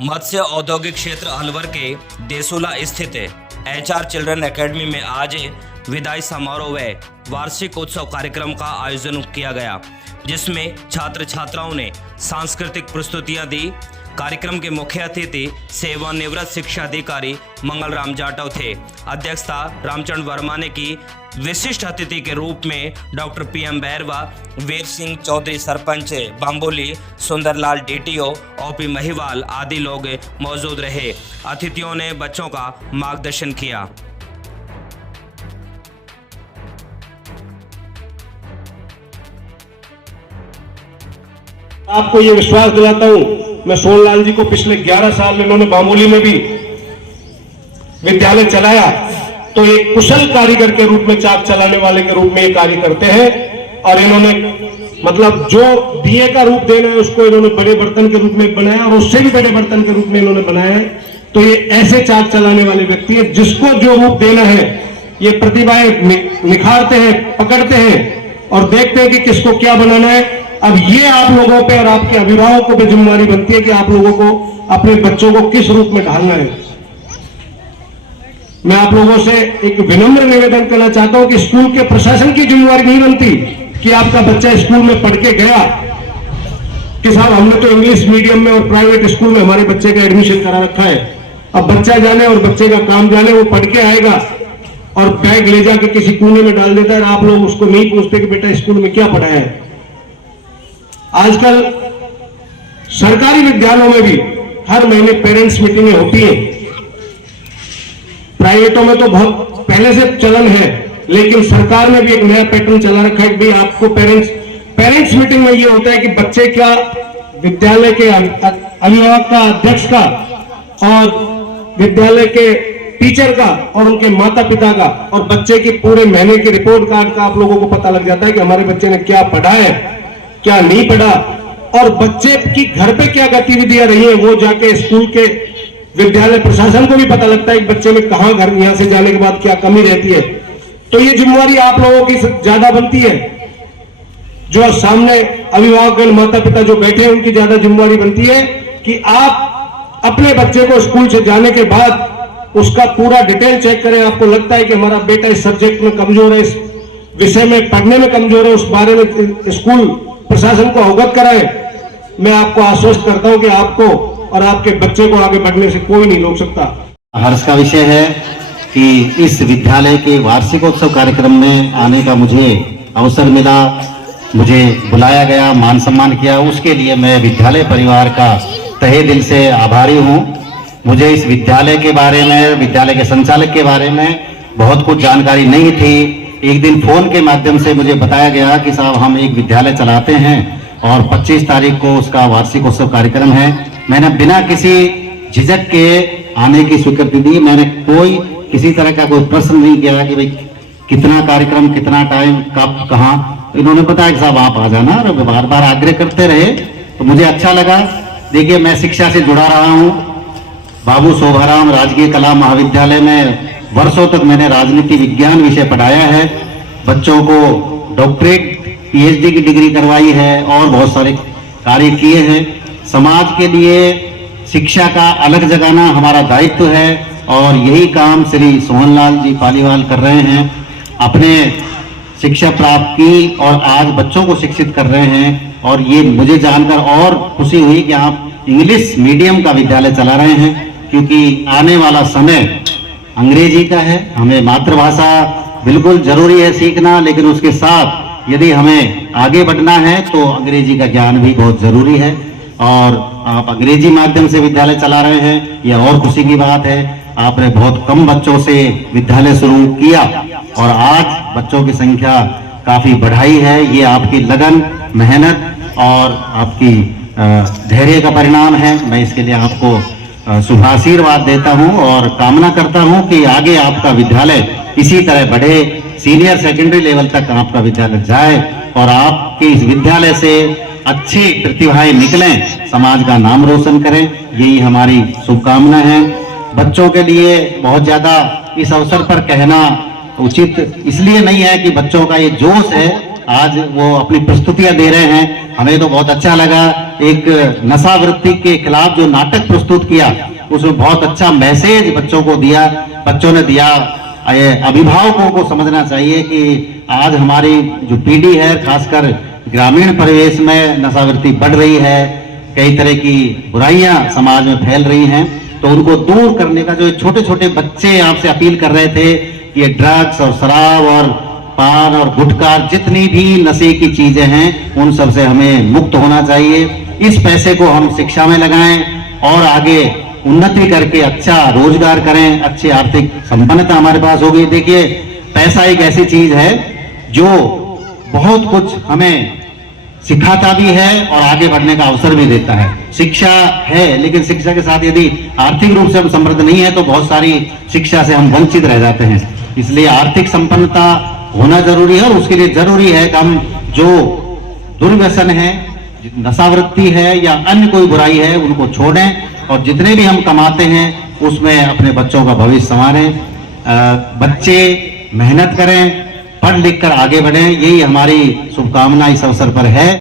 मत्स्य औद्योगिक क्षेत्र अलवर के देसोला स्थित HR चिल्ड्रन एकेडमी में आज विदाई समारोह व वार्षिक उत्सव कार्यक्रम का आयोजन किया गया, जिसमें छात्र छात्राओं ने सांस्कृतिक प्रस्तुतियां दी। कार्यक्रम के मुख्य अतिथि सेवानिवृत्त शिक्षा अधिकारी मंगलराम जाटव थे। अध्यक्षता रामचंद्र वर्मा ने की। विशिष्ट अतिथि के रूप में doctor PM Bairwa, Veer Singh Chaudhary sarpanch बाम्बोली, Sundarlal DTO, OP Mahiwal आदि लोग मौजूद रहे। अतिथियों ने बच्चों का मार्गदर्शन किया। आपको ये विश्वास दिलाता हूं, मैं सोनलाल जी को पिछले 11 साल में इन्होंने बामोली में भी विद्यालय चलाया, तो एक कुशल कारीगर के रूप में, चाक चलाने वाले के रूप में ये कार्य करते हैं। और इन्होंने मतलब जो दिए का रूप देना है उसको इन्होंने बड़े बर्तन के रूप में बनाया और उससे भी बड़े बर्तन के रूप में इन्होंने बनाया है। तो ये ऐसे चाक चलाने वाले व्यक्ति है, जिसको जो रूप देना है ये प्रतिभाएं निखारते हैं, पकड़ते हैं और देखते हैं कि किसको क्या बनाना है। अब ये आप लोगों पे और आपके अभिभावकों पे जिम्मेदारी बनती है कि आप लोगों को अपने बच्चों को किस रूप में ढालना है। मैं आप लोगों से एक विनम्र निवेदन करना चाहता हूं कि स्कूल के प्रशासन की जिम्मेदारी नहीं बनती कि आपका बच्चा स्कूल में पढ़ के गया कि साहब हमने तो इंग्लिश मीडियम में और प्राइवेट स्कूल में हमारे बच्चे का एडमिशन करा रखा है, अब बच्चा जाने और बच्चे का काम जाने, वो पढ़ के आएगा और बैग ले जाके किसी कोने में डाल देता है। आप लोग उसको नहीं पूछते कि बेटा स्कूल में क्या पढ़ा है। आजकल सरकारी विद्यालयों में भी हर महीने पेरेंट्स मीटिंगें होती हैं। प्राइवेटों में तो बहुत पहले से चलन है, लेकिन सरकार ने भी एक नया पैटर्न चला रखा है कि भाई आपको पेरेंट्स मीटिंग में ये होता है कि बच्चे का, विद्यालय के अभिभावक का, अध्यक्ष का और विद्यालय के टीचर का और उनके माता पिता का और बच्चे की पूरे महीने की रिपोर्ट कार्ड का आप लोगों को पता लग जाता है कि हमारे बच्चे ने क्या पढ़ा है, क्या नहीं पढ़ा, और बच्चे की घर पे क्या गतिविधियां रही है वो जाके स्कूल के विद्यालय प्रशासन को भी पता लगता है कि बच्चे में कहां घर यहां से जाने के बाद क्या कमी रहती है। तो ये जिम्मेदारी आप लोगों की ज्यादा बनती है। जो सामने अभिभावक माता पिता जो बैठे हैं उनकी ज्यादा जिम्मेदारी बनती है कि आप अपने बच्चे को स्कूल से जाने के बाद उसका पूरा डिटेल चेक करें। आपको लगता है कि हमारा बेटा इस सब्जेक्ट में कमजोर है, इस विषय में पढ़ने में कमजोर है, उस बारे में स्कूल प्रशासन को अवगत कराएं। मैं आपको आश्वस्त करता हूं कि आपको और आपके बच्चे को आगे बढ़ने से कोई नहीं रोक सकता। हर्ष का विषय है कि इस विद्यालय के वार्षिकोत्सव कार्यक्रम में आने का मुझे अवसर मिला, मुझे बुलाया गया, मान सम्मान किया, उसके लिए मैं विद्यालय परिवार का तहे दिल से आभारी हूं। मुझे इस विद्यालय के बारे में, विद्यालय के संचालक के बारे में बहुत कुछ जानकारी नहीं थी। एक दिन फोन के माध्यम से मुझे बताया गया कि साहब हम एक विद्यालय चलाते हैं और 25 तारीख को उसका वार्षिकोत्सव कार्यक्रम है। मैंने बिना किसी झिझक के आने की स्वीकृति दी। मैंने किसी तरह का कोई प्रश्न नहीं किया कि भाई कितना कार्यक्रम, कितना टाइम, कब, कहाँ। इन्होंने बताया कि साहब आप आ जाना, और बार बार आग्रह करते रहे तो मुझे अच्छा लगा। देखिए, मैं शिक्षा से जुड़ा रहा हूँ। बाबू शोभाराम राजकीय कला महाविद्यालय में वर्षों तक मैंने राजनीति विज्ञान विषय पढ़ाया है। बच्चों को डॉक्टरेट, PhD की डिग्री करवाई है और बहुत सारे कार्य किए हैं। समाज के लिए शिक्षा का अलग जगाना हमारा दायित्व है और यही काम श्री सोहनलाल जी पालीवाल कर रहे हैं। अपने शिक्षा प्राप्त की और आज बच्चों को शिक्षित कर रहे हैं। और ये मुझे जानकर और खुशी हुई कि आप इंग्लिश मीडियम का विद्यालय चला रहे हैं, क्योंकि आने वाला समय अंग्रेजी का है। हमें मातृभाषा बिल्कुल जरूरी है सीखना, लेकिन उसके साथ यदि हमें आगे बढ़ना है तो अंग्रेजी का ज्ञान भी बहुत जरूरी है। और आप अंग्रेजी माध्यम से विद्यालय चला रहे हैं, यह और खुशी की बात है। आपने बहुत कम बच्चों से विद्यालय शुरू किया और आज बच्चों की संख्या काफी बढ़ाई है। ये आपकी लगन, मेहनत और आपकी धैर्य का परिणाम है। मैं इसके लिए आपको शुभाशीर्वाद देता हूं और कामना करता हूं कि आगे आपका विद्यालय इसी तरह बढ़े, सीनियर सेकेंडरी लेवल तक आपका विद्यालय जाए और आपके इस विद्यालय से अच्छी प्रतिभाएं निकलें, समाज का नाम रोशन करें। यही हमारी शुभकामना है। बच्चों के लिए बहुत ज्यादा इस अवसर पर कहना उचित इसलिए नहीं है कि बच्चों का ये जोश है आज वो अपनी प्रस्तुतियां दे रहे हैं, हमें तो बहुत अच्छा लगा। एक नशावृत्ति के खिलाफ जो नाटक प्रस्तुत किया उसमें बहुत अच्छा मैसेज बच्चों को दिया, बच्चों ने दिया। अभिभावकों को समझना चाहिए कि आज हमारी जो पीढ़ी है, खासकर ग्रामीण परिवेश में नशावृत्ति बढ़ रही है, कई तरह की बुराइयां समाज में फैल रही हैं, तो उनको दूर करने का जो छोटे छोटे बच्चे आपसे अपील कर रहे थे, ये ड्रग्स और शराब और पान और गुटखा जितनी भी नशे की चीजें हैं उन सब से हमें मुक्त होना चाहिए। इस पैसे को हम शिक्षा में लगाएं और आगे उन्नति करके अच्छा रोजगार करें, अच्छी आर्थिक संपन्नता हमारे पास होगी। देखिए, पैसा एक ऐसी चीज है जो बहुत कुछ हमें सिखाता भी है और आगे बढ़ने का अवसर भी देता है। शिक्षा है, लेकिन शिक्षा के साथ यदि आर्थिक रूप से हम समृद्ध नहीं है तो बहुत सारी शिक्षा से हम वंचित रह जाते हैं। इसलिए आर्थिक संपन्नता होना जरूरी है और उसके लिए जरूरी है कि हम जो दुर्व्यसन है, नशावृत्ति है या अन्य कोई बुराई है उनको छोड़ें और जितने भी हम कमाते हैं उसमें अपने बच्चों का भविष्य संवारें। बच्चे मेहनत करें, पढ़ लिख कर आगे बढ़ें, यही हमारी शुभकामना इस अवसर पर है।